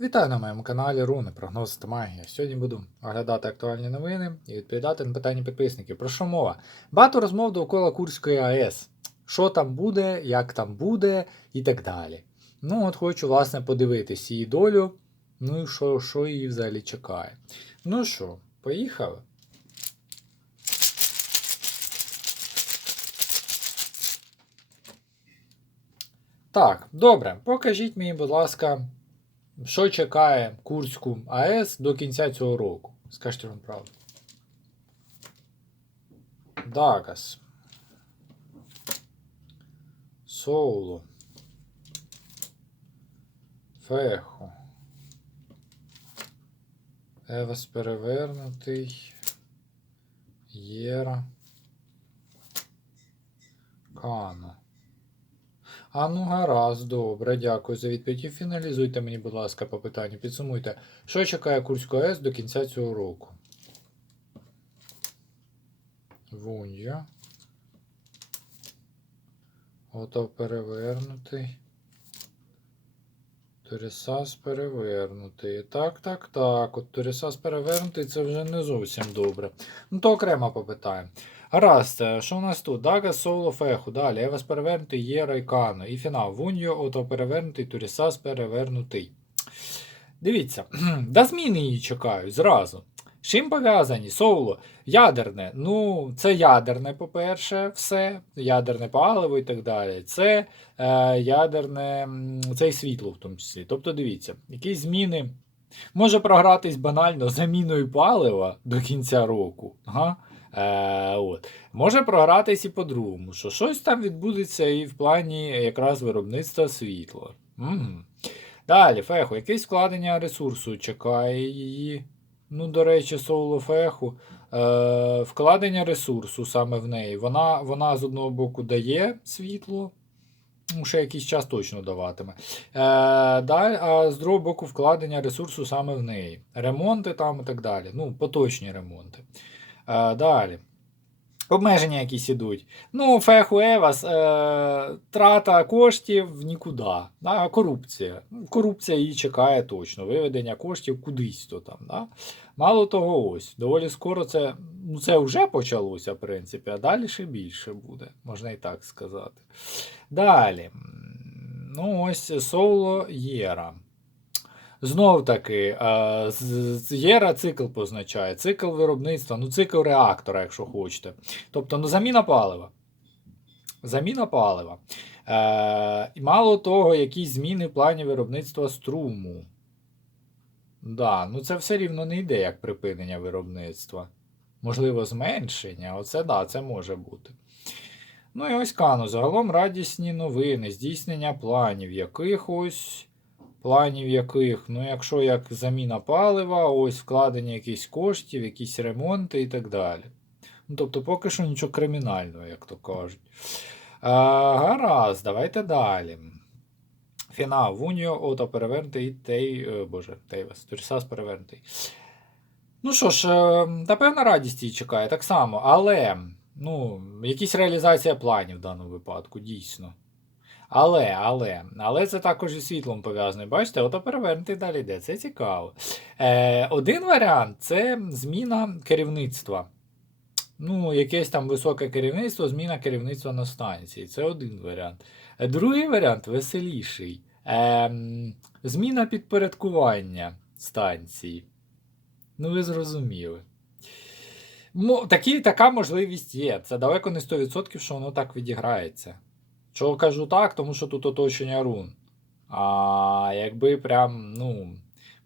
Вітаю на моєму каналі Руни, прогноз та магія. Сьогодні буду оглядати актуальні новини і відповідати на питання підписників. Про що мова? Багато розмов довкола Курської АЕС. Що там буде, як там буде і так далі. Ну, от хочу, власне, подивитись її долю. Ну і що, що її взагалі чекає. Ну що, поїхали? Так, добре, покажіть мені, будь ласка, що чекає Курську АЕС до кінця цього року? Скажіть вам правду. Дагас. Соуло. Фехо. Евас перевернутий. Єра. Кано. А ну гаразд, добре, дякую за відповідь. Фіналізуйте мені, будь ласка, по питанню. Підсумуйте, що чекає Курську АЕС до кінця цього року. Вунья. Ото перевернутий. Торісас перевернутий. Так, так, так. От Торісас перевернутий це вже не зовсім добре. Ну, то окремо попитаємо. Гаразд, е, що у нас тут? Дага, Соло, Феху. Далі. Евас перевернутий, Єра і Кано. І фінал. Вуньо, ото перевернутий, Турісас перевернутий. Дивіться, да зміни її чекають зразу. З чим пов'язані? Соуло, ядерне. Ну, це ядерне, по-перше, все, ядерне паливо і так далі. Це е, ядерне, це і світло в тому числі. Тобто, дивіться, якісь зміни. Може програтись банально заміною палива до кінця року. Ага. Е, от. Може програтись і по-другому, що щось там відбудеться і в плані якраз виробництва світла. Угу. Далі, феху, якесь вкладення ресурсу чекає її. Ну, до речі, соло феху. Е, вкладення ресурсу саме в неї. Вона, вона з одного боку дає світло. Ну, ще якийсь час точно даватиме. Е, да, а з другого боку, вкладення ресурсу саме в неї. Ремонти там і так далі. Ну, поточні ремонти. Е, далі. Обмеження якісь ідуть. Ну, феху Евас, е, трата коштів в нікуди. Да? Корупція. Корупція її чекає точно. Виведення коштів кудись то там. Да? Мало того, ось. Доволі скоро це ну, це вже почалося, в принципі, а далі ще більше буде, можна і так сказати. Далі. Ну, ось Соло Єра. Знов таки, е, Єра цикл позначає, цикл виробництва, ну цикл реактора, якщо хочете. Тобто, ну, заміна палива. Заміна палива. Е, і мало того, якісь зміни в плані виробництва струму. Да, ну це все рівно не йде як припинення виробництва. Можливо, зменшення. Оце да, це може бути. Ну і ось Кану. Загалом радісні новини, здійснення планів якихось. Планів яких, ну, якщо як заміна палива, ось вкладення якихось коштів, якісь ремонти і так далі. Ну, тобто, поки що нічого кримінального, як то кажуть. А, гаразд, давайте далі. Фінал. Вуньо, ото перевернутий, тей. е, Боже, Тейвас. Турсас перевернутий. Ну що ж, е, та певна радість її чекає так само, але ну, якісь реалізація планів в даному випадку, дійсно. Але, але, але це також із світлом пов'язано. Бачите, ото перевернутий далі йде. Це цікаво. Е, один варіант це зміна керівництва. Ну, якесь там високе керівництво, зміна керівництва на станції. Це один варіант. Е, Другий варіант веселіший. Ем, зміна підпорядкування станції. Ну, ви зрозуміли. Ну, такі, така можливість є. Це далеко не 100%, що воно так відіграється. Чого кажу так, тому що тут оточення рун. А якби прям, ну,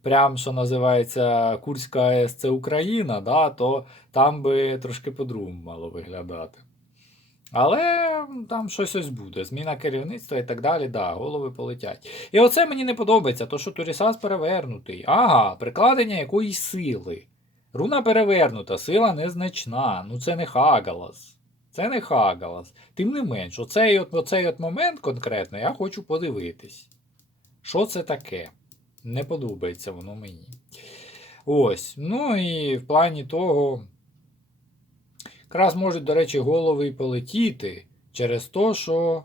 прям, що називається Курська АЕС це Україна, да, то там би трошки по-другому мало виглядати. Але там щось ось буде. Зміна керівництва і так далі, да, голови полетять. І оце мені не подобається, то що Турісас перевернутий. Ага, прикладення якоїсь сили. Руна перевернута, сила незначна. Ну це не Хагалас. Це не Хагалас. Тим не менш, оцей от, оцей от момент конкретно я хочу подивитись. Що це таке? Не подобається воно мені. Ось. Ну і в плані того. Якраз можуть, до речі, голови і полетіти через те, що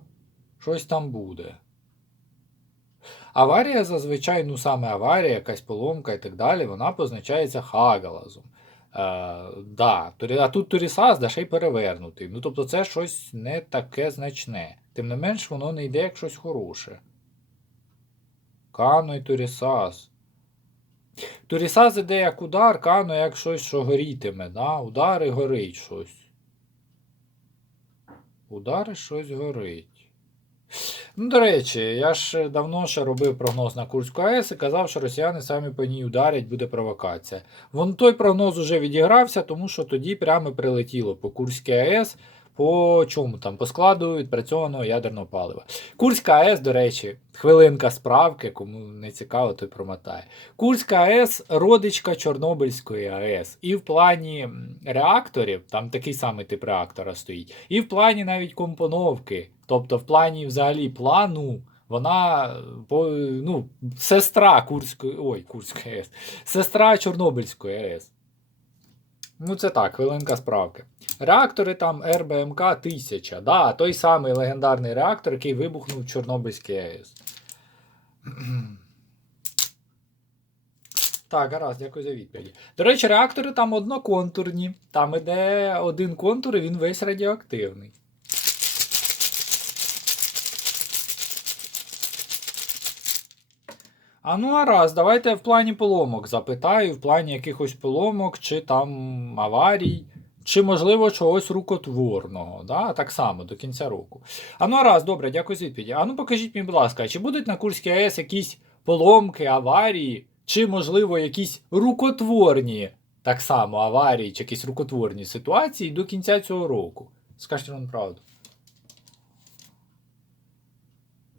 щось там буде. Аварія зазвичай, ну саме аварія, якась поломка і так далі, вона позначається хагалазом. Е, да, а тут турісас, да ще й перевернутий. Ну, тобто це щось не таке значне. Тим не менш, воно не йде як щось хороше. Кано і турісас. Турісас іде як удар, кано як щось, що горітиме. Да? Удар і горить щось. Удар і щось горить. Ну, до речі, я ж давно ще робив прогноз на Курську АЕС і казав, що росіяни самі по ній ударять, буде провокація. Вон той прогноз уже відігрався, тому що тоді прямо прилетіло по Курській АЕС, по чому там? По складу відпрацьованого ядерного палива. Курська АЕС, до речі, хвилинка справки, кому не цікаво, той промотає. Курська АЕС родичка Чорнобильської АЕС. І в плані реакторів, там такий самий тип реактора стоїть, і в плані навіть компоновки, тобто в плані взагалі плану. Вона ну, сестра Курської, ой, Курської АЕС, сестра Чорнобильської АЕС. Ну, це так, хвилинка справки. Реактори там РБМК 1000. Да, той самий легендарний реактор, який вибухнув в Чорнобильській АЕС. Так, гаразд, дякую за відповіді. До речі, реактори там одноконтурні. Там іде один контур, і він весь радіоактивний. А ну гаразд, давайте в плані поломок запитаю, в плані якихось поломок, чи там аварій, чи, можливо, чогось рукотворного. Да? Так само до кінця року. А ну гаразд, добре, дякую за відповіді. А ну покажіть мені, будь ласка, чи будуть на Курській АЕС якісь поломки, аварії, чи, можливо, якісь рукотворні так само аварії, чи якісь рукотворні ситуації до кінця цього року? Скажіть вам правду.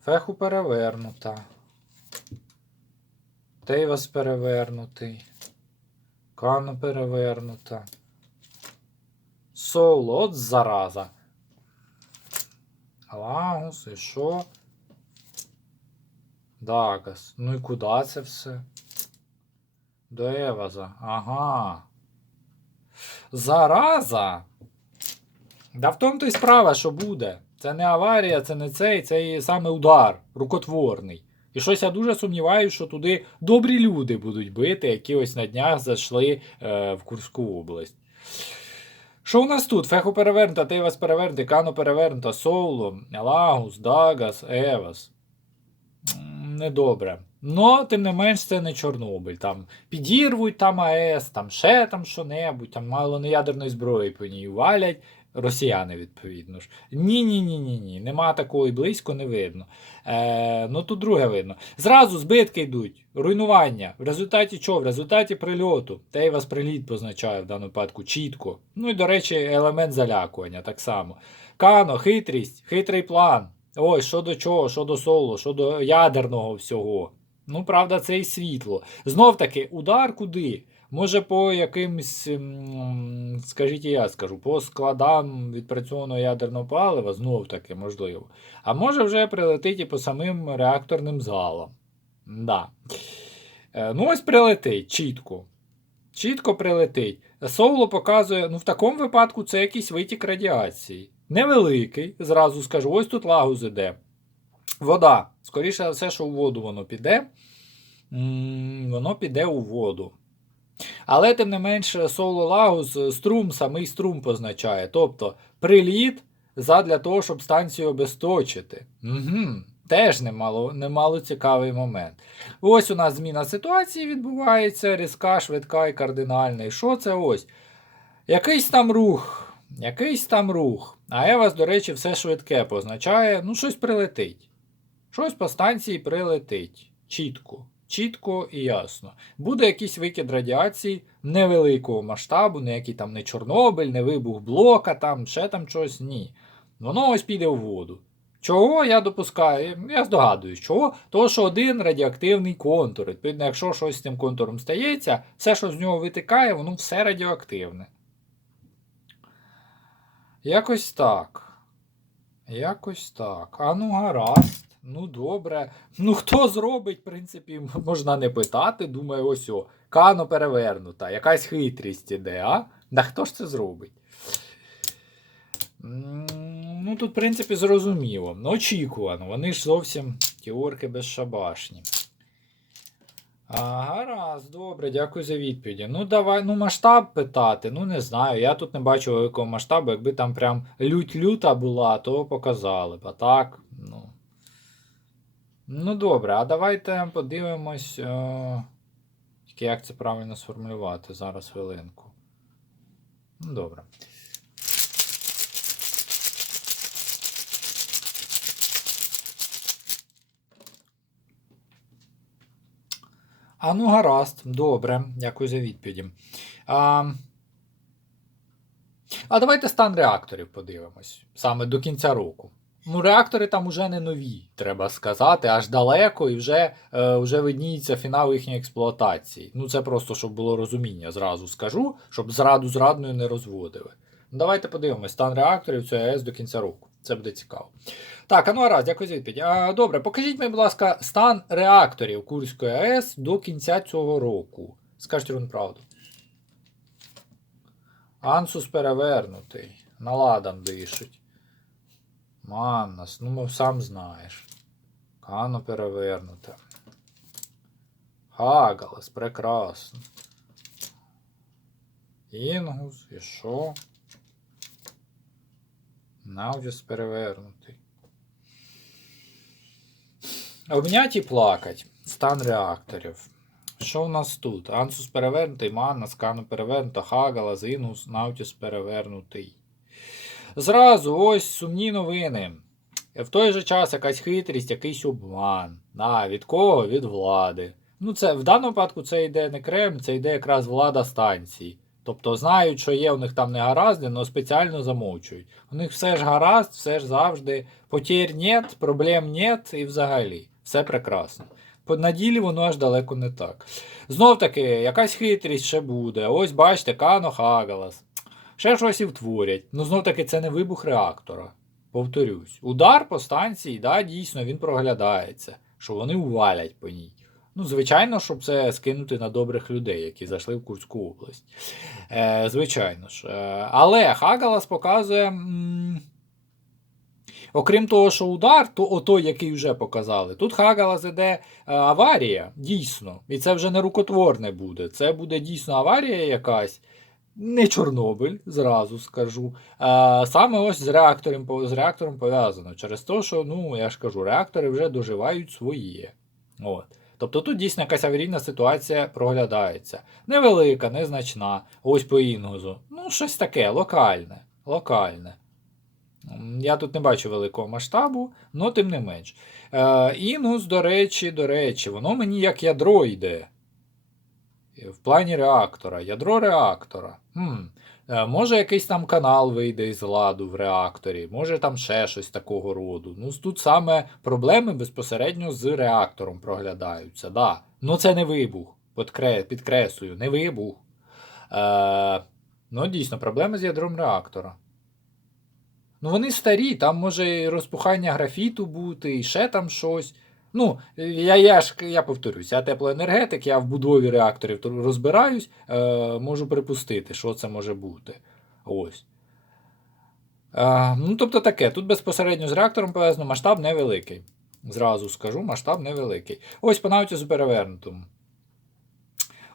Феху перевернута. Тейвас перевернутий. Кано перевернута. Соло, от зараза. Лагус, і що? Дагас. Ну і куди це все? До Еваза. Ага. Зараза. Да в тому то й справа, що буде. Це не аварія, це не цей, це саме удар, рукотворний. І щось я дуже сумніваюся, що туди добрі люди будуть бити, які ось на днях зайшли е, в Курську область. Що у нас тут? Феху перевернута, Тейвас перевернутий, Кано перевернута, Соуло, Лагус, Дагас, Евас. Недобре. Но, тим не менш, це не Чорнобиль. Там підірвуть там АЕС, там ще там що-небудь, там мало не ядерної зброї по ній валять. Росіяни, відповідно ж. Ні, ні, ні, ні, ні. Нема такого і близько не видно. Е, ну тут друге видно. Зразу збитки йдуть, руйнування. В результаті чого? В результаті прильоту. Те й вас приліт позначає в даному випадку чітко. Ну і, до речі, елемент залякування так само. Кано, хитрість, хитрий план. Ой, що до чого, що до соло, що до ядерного всього. Ну, правда, це і світло. Знов таки, удар куди? Може, по якимсь, скажіть, я скажу, по складам відпрацьованого ядерного палива, знов таки, можливо. А може вже прилетить і по самим реакторним залам. Да. Е, Ну, ось прилетить чітко. Чітко прилетить. Соло показує, ну в такому випадку це якийсь витік радіації. Невеликий, зразу скажу, ось тут лагуз іде. Вода. Скоріше все, що у воду воно піде. Воно піде у воду. Але, тим не менш, соло лагус струм, самий струм позначає. Тобто приліт задля того, щоб станцію обесточити. Угу. Теж немало, немало цікавий момент. Ось у нас зміна ситуації відбувається, різка, швидка і кардинальна. І що це ось? Якийсь там рух. Якийсь там рух. А Евас, до речі, все швидке позначає, ну, щось прилетить. Щось по станції прилетить. Чітко. Чітко і ясно. Буде якийсь викид радіації невеликого масштабу, ніякий там не Чорнобиль, не вибух блока, там ще там щось. Ні. Воно ось піде в воду. Чого я допускаю? Я здогадуюсь, чого? Того, що один радіоактивний контур. Відповідно, якщо щось з цим контуром стається, все, що з нього витикає, воно все радіоактивне. Якось так. Якось так. А ну гаразд. Ну добре. Ну хто зробить, в принципі, можна не питати. Думаю, ось о. Кано перевернута. Якась хитрість іде, а? Да хто ж це зробить? Ну, тут, в принципі, зрозуміло. Ну, очікувано. Вони ж зовсім Ті орки безшабашні. А, гаразд, добре, дякую за відповіді. Ну, давай, ну, масштаб питати, ну не знаю. Я тут не бачу великого масштабу. Якби там прям лють-люта була, то показали б. А так, ну. Ну, добре, а давайте подивимось. Е... Як це правильно сформулювати зараз хвилинку. Ну, добре. А ну, гаразд, добре, дякую за відповіді. А, а давайте стан реакторів подивимось саме до кінця року. Ну, реактори там уже не нові, треба сказати, аж далеко, і вже, е, вже видніється фінал їхньої експлуатації. Ну, це просто, щоб було розуміння, зразу скажу, щоб зраду зрадною не розводили. Ну, давайте подивимось стан реакторів цієї АЕС до кінця року. Це буде цікаво. Так, а ну раз, дякую за відповідь. А, добре, покажіть мені, будь ласка, стан реакторів Курської АЕС до кінця цього року. Скажіть рун правду. Ансус перевернутий. Наладан дишуть. Маннас, ну мов сам знаєш. Кано перевернуте. Хагалас, прекрасно. Інгус, і що? Наудіс перевернутий. Обняті плакать. Стан реакторів. Що в нас тут? Ансус перевернутий, Манна, Скану перевернута, Хагала, Зинус, Наутіс перевернутий. Зразу ось сумні новини. В той же час якась хитрість, якийсь обман. А, від кого? Від влади. Ну, це в даному випадку це йде не Кремль, це йде якраз влада станції. Тобто знають, що є у них там негаразди, але спеціально замовчують. У них все ж гаразд, все ж завжди. Потір нет, проблем нет і взагалі. Все прекрасно. На ділі воно аж далеко не так. Знов таки, якась хитрість ще буде. Ось бачите, Кано Хагалас. Ще щось і втворять. Ну, знов таки, це не вибух реактора. Повторюсь. Удар по станції, да, дійсно, він проглядається, що вони увалять по ній. Ну, звичайно, щоб це скинути на добрих людей, які зайшли в Курську область. Е, звичайно ж. Е, але Хагалас показує. М- Окрім того, що удар, то отой, який вже показали. Тут Хагалас іде е, аварія, дійсно. І це вже не рукотворне буде. Це буде дійсно аварія якась. Не Чорнобиль, зразу скажу. А, саме ось з реактором, з реактором пов'язано. Через те, що, ну, я ж кажу, реактори вже доживають своє. От. Тобто тут дійсно якась аварійна ситуація проглядається. Невелика, незначна. Ось по інгузу. Ну, щось таке, локальне. Локальне. Я тут не бачу великого масштабу, але тим не менш. Е, інгус, до речі, до речі, воно мені як ядро йде. В плані реактора. Ядро реактора. Хм. Е, Може, якийсь там канал вийде із ладу в реакторі, може там ще щось такого роду. Ну, тут саме проблеми безпосередньо з реактором проглядаються. Да. Ну це не вибух. Підкреслюю, не вибух. Е, ну, дійсно, проблеми з ядром реактора. Ну, вони старі, там може і розпухання графіту бути, і ще там щось. Ну, я, я ж я повторюсь, я теплоенергетик, я в будові реакторів розбираюсь, е, можу припустити, що це може бути. Ось. Е, ну, тобто таке, тут безпосередньо з реактором пов'язано, масштаб невеликий. Зразу скажу, масштаб невеликий. Ось по навіть перевернутому.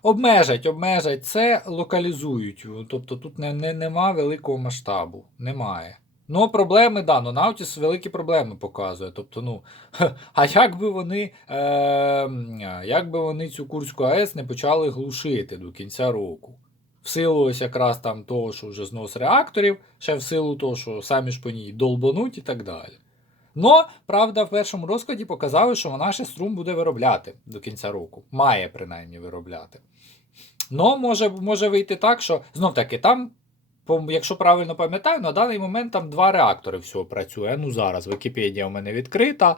Обмежать, обмежать, це локалізують. Тобто тут не, не, нема великого масштабу. Немає. Ну, проблеми, да, ну Наутіс великі проблеми показує. Тобто, ну, а як би вони, е, як би вони цю Курську АЕС не почали глушити до кінця року? В силу ось якраз там того, що вже знос реакторів, ще в силу того, що самі ж по ній долбануть і так далі. Но, правда, в першому розкладі показали, що вона ще струм буде виробляти до кінця року. Має принаймні виробляти. Но може, може вийти так, що знов таки там якщо правильно пам'ятаю, на даний момент там два реактори всього працює. Ну зараз Вікіпедія у мене відкрита.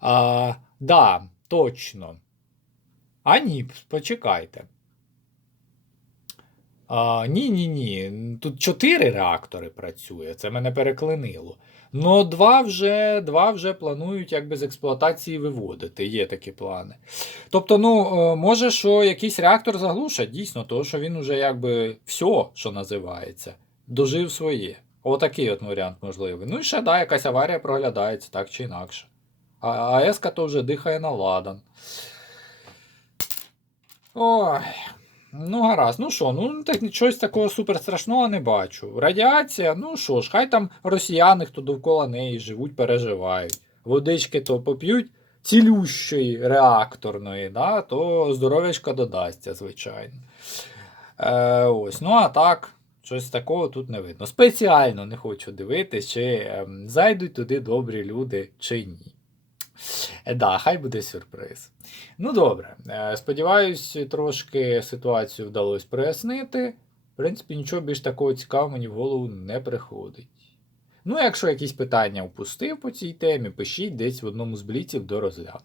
А, да, точно. А ні, почекайте. А, ні, ні, ні. Тут чотири реактори працює. Це мене переклинило. Ну, два вже, два вже планують якби з експлуатації виводити. Є такі плани. Тобто, ну, е, може, що якийсь реактор заглушать, дійсно, тому що він уже якби все, що називається, дожив своє. Отакий от варіант можливий. Ну і ще, да, якась аварія проглядається, так чи інакше. А АЕС то вже дихає на ладан. Ой. Ну, гаразд, ну що, ну так нічогось такого супер страшного не бачу. Радіація, ну що ж, хай там росіяни, хто довкола неї живуть, переживають. Водички то поп'ють цілющої реакторної, да, то здоров'ячка додасться, звичайно. Е, ось, ну а так, щось такого тут не видно. Спеціально не хочу дивитись, чи ем, зайдуть туди добрі люди, чи ні. Да, хай буде сюрприз. Ну добре, е, сподіваюсь, трошки ситуацію вдалося прояснити. В принципі, нічого більш такого цікавого мені в голову не приходить. Ну, якщо якісь питання впустив по цій темі, пишіть десь в одному з бліців до розгляду.